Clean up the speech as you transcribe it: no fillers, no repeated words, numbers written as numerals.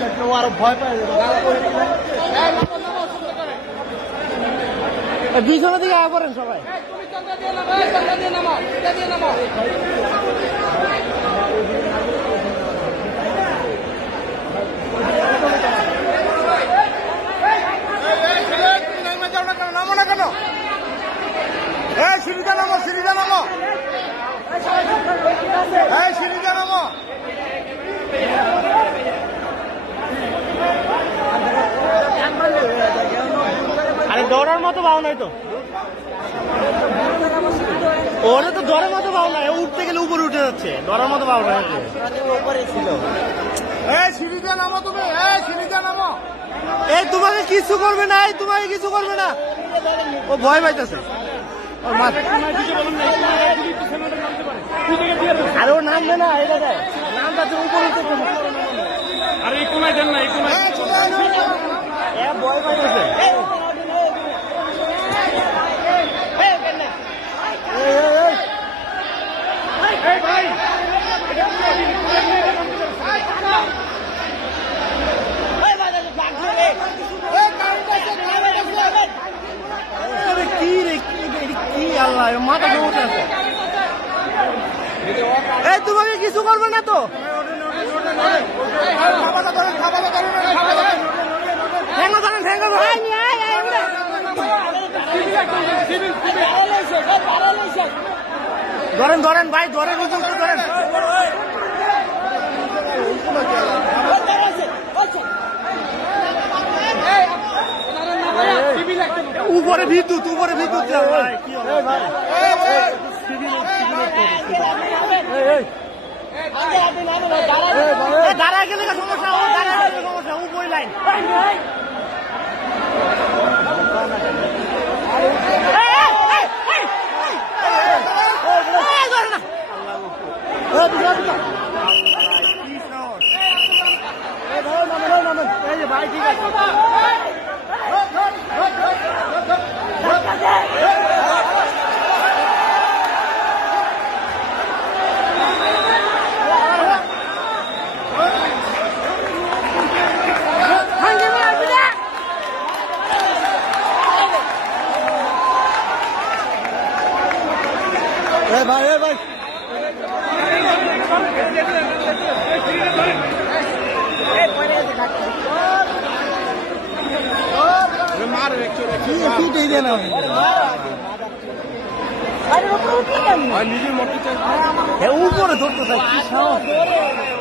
দেখলে ও আরো ভয় পায় পিছনের দিকে আয় করেন সবাই। নামো না কেন? সিঁড়িটা নামো, সিঁড়িটা নামো, সিঁড়িটা নামো। আরে দৌড়ার মতো ভাও নাই তো, ওরে তো দৌড়ার মতো ভাও নাই, উঠতে গেলে উপরে উঠে যাচ্ছে, দৌড়ার মতো ভাও নাই। উপরে ছিল। সিঁড়িটা নামো তুমি, সিঁড়িটা নামো। এই তোমাকে কিছু করবে না, এই তোমাকে কিছু করবে না। ও ভয় পাইতেছে। আরে ও নামবে না, এই জায়গায় নামটা উপরে উঠতে। আরে এই কোনায় দেন না, এই কোনায় ভয় পাইতেছে। কি আল্লাহ মাথা উঠে আছে। এই তোমাকে কিছু করবে না তো? ধরেন ধরেন ভাই, ধরেন ধরেন। উপরে বিদ্যুৎ, উপরে বিদ্যুৎ। দাঁড়ায় গেলে সমস্যা, ও দাঁড়ায় গেলে সমস্যা, উপরে লাইন। ভাই ঠিক আছে। ভাই ভাই নিজের মতো উপরে ধরতে চাই।